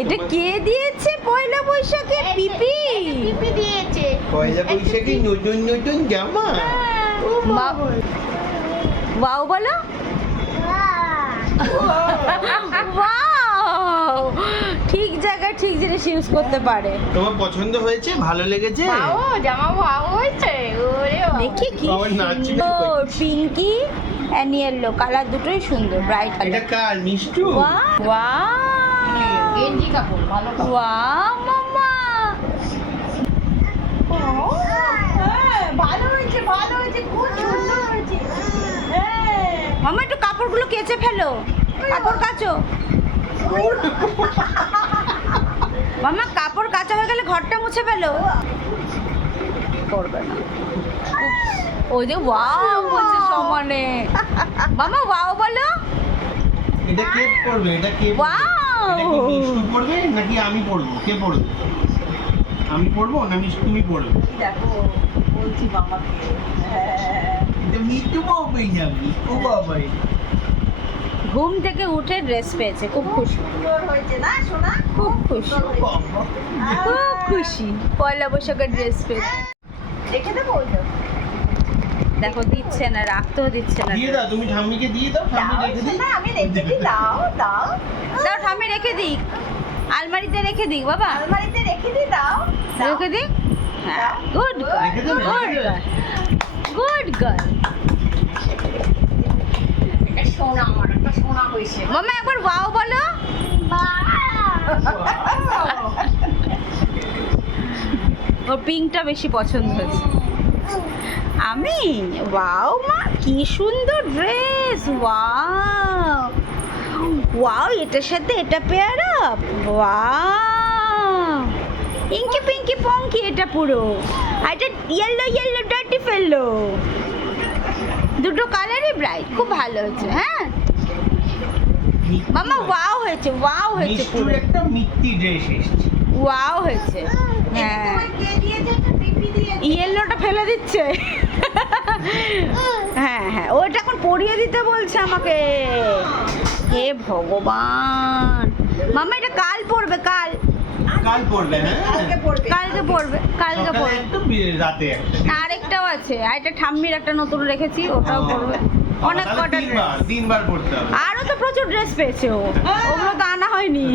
এটা কে দিয়েছে পয়লা বৈশাখে? পিপি পিপি দিয়েছে পয়লা বৈশাখে নতুন নতুন জামা। ওয়াও বলো। ওয়াও, ঠিক জায়গায় ঠিক জিনিস ইউজ করতে পারে। তোমার পছন্দ হয়েছে? ভালো লেগেছে? ও জামা ভালো হয়েছে। ওরে বাবা। দেখি কি বাবার নাচছে। সুন্দর, পিঙ্কি এন্ড ইয়েলো কালার দুটোই সুন্দর, ব্রাইট এটা কালার। কার? মিষ্টু? ওয়াও গেঞ্জি কাপড় ভালো কাপড়। ওয়াও মামা, ভালো হয়েছে ভালো হয়েছে খুব সুন্দর হয়েছে। মামা একটু কাপড়গুলো কেচে ফেলো, কাপড় কাচো। মামা কাপড় কাচা হয়ে গেলে ঘরটা মুছে ফেলো। করবে না। ওই যে ওয়াও বলছে সমানে। মামা ওয়াও বলো। এটা কে পড়বে? এটা কে পড়বে? ওয়াও। এটা কি মিষ্টু পড়বে নাকি আমি পড়বো? কে পড়বে? আমি পড়বো না মিষ্টু তুমি পড়বে? দেখো বলছি মামাকে। এটা মিষ্টু পড়বে যাবি। ও বাবা রে। ঘুম থেকে উঠে ড্রেস পেয়েছে, খুব খুশি, সুন্দর হয়েছে না সোনা? খুব খুশি, বাবা। খুব খুশি পয়লা বৈশাখের ড্রেস পেয়েছে। রেখে দেবো ওই তো। দেখো দিচ্ছে না, রাখতেও দিচ্ছে না। দিয়ে দাও, তুমি ঠাম্মিকে দিয়ে দাও, ঠাম্মি রেখে দিই। না আমি রেখে দিই, দাও দাও। দাও ঠাম্মি রেখে দিক, আলমারিতে রেখে দিক বাবা, আলমারিতে রেখে দিই, দাও দাও। রেখে দিক। হ্যাঁ গুড গার্ল, রেখে দেবে, গুড রেখে দেবে। Girl, good girl. এটা সোনা, আমার একটা সোনা হয়েছে। মামা একবার ওয়াও বলো। ওর পিঙ্কটা বেশি পছন্দ হয়েছে। আমি ওয়াও মা কি সুন্দর ড্রেস, ওয়াও ওয়াও, এটার সাথে এটা পেয়ার আপ, ওয়াও ইঙ্কি পিঙ্কি পঙ্কি, এটা পুরো। আর এটা ইয়েলো ইয়েলো ডার্টি ফেললো, দুটো কালারই ব্রাইট, খুব ভালো হয়েছে। হ্যাঁ মামা ওয়াও হয়েছে, ওয়াও হয়েছে মিষ্টুর পুরো, একটা মিথ্যি ড্রেস এসেছে। ওয়াও হয়েছে। হ্যাঁ কে দিয়েছে? একটা পিপি দিয়েছে। ইয়েলোটা ফেলে দিচ্ছে। হ্যাঁ হ্যাঁ, ওইটা এখন পরিয়ে দিতে বলছে আমাকে। হে ভগবান, মামা এটা কাল পড়বে, কাল কাল পড়বে? হ্যাঁ কালকে পড়বে। কালকে পড়বে, কালকে সকালে পড়বে। একটা, রাতে একটা। না, আরেকটাও আছে, আর একটা ঠাম্মির একটা নতুন রেখেছি, ওটাও পড়বে। অনেক তাহলে কটা তিনবার পড়তে হবে। আরো তো প্রচুর ড্রেস পেয়েছে ও, ওগুলো তো আনা হয়নি।